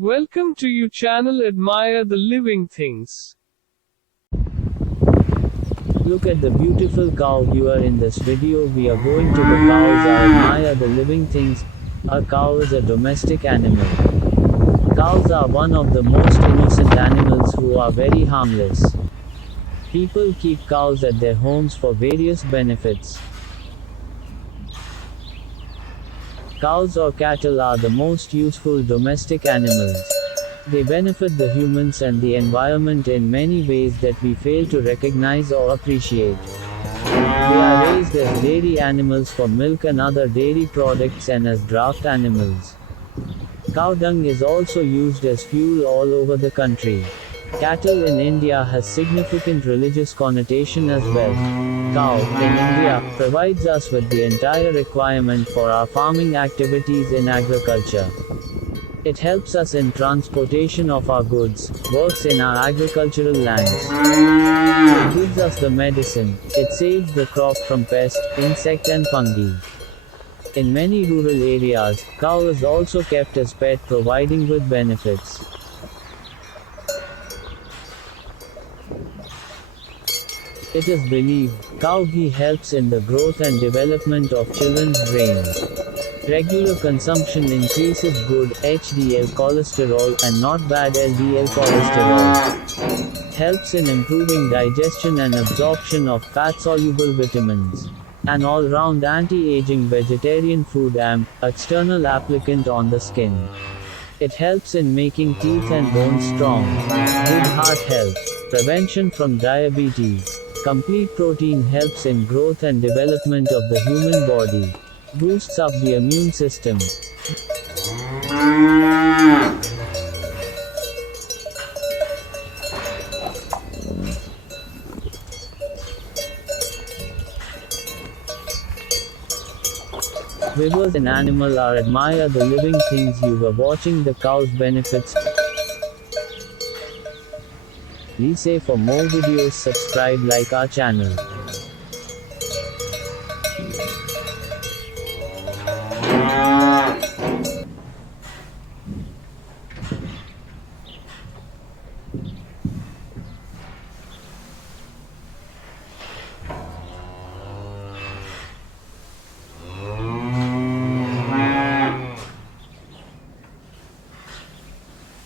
Welcome to your channel Admire the Living Things. Look at the beautiful cow viewer in this video. We are going to the cows are admire the living things. A cow is a domestic animal. Cows are one of the most innocent animals who are very harmless. People keep cows at their homes for various benefits. Cows or cattle are the most useful domestic animals. They benefit the humans and the environment in many ways that we fail to recognize or appreciate. They are raised as dairy animals for milk and other dairy products and as draft animals. Cow dung is also used as fuel all over the country. Cattle in India has significant religious connotation as well. Cow, in India, provides us with the entire requirement for our farming activities in agriculture. It helps us in transportation of our goods, works in our agricultural lands. It gives us the medicine, it saves the crop from pest, insect and fungi. In many rural areas, cow is also kept as pet providing with benefits. It is believed, cow ghee helps in the growth and development of children's brains. Regular consumption increases good HDL cholesterol and not bad LDL cholesterol. Helps in improving digestion and absorption of fat-soluble vitamins. An all-round anti-aging vegetarian food external applicant on the skin. It helps in making teeth and bones strong. Good heart health. Prevention from diabetes. Complete protein helps in growth and development of the human body. Boosts up the immune system. Viewers, an animal are admire the living things. You were watching the cow's benefits. Please say for more videos subscribe like our channel.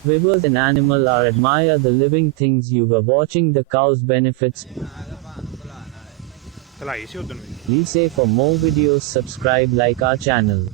Viewers, an animal are admire the living things. You were watching the cow's benefits. Please say for more videos subscribe like our channel.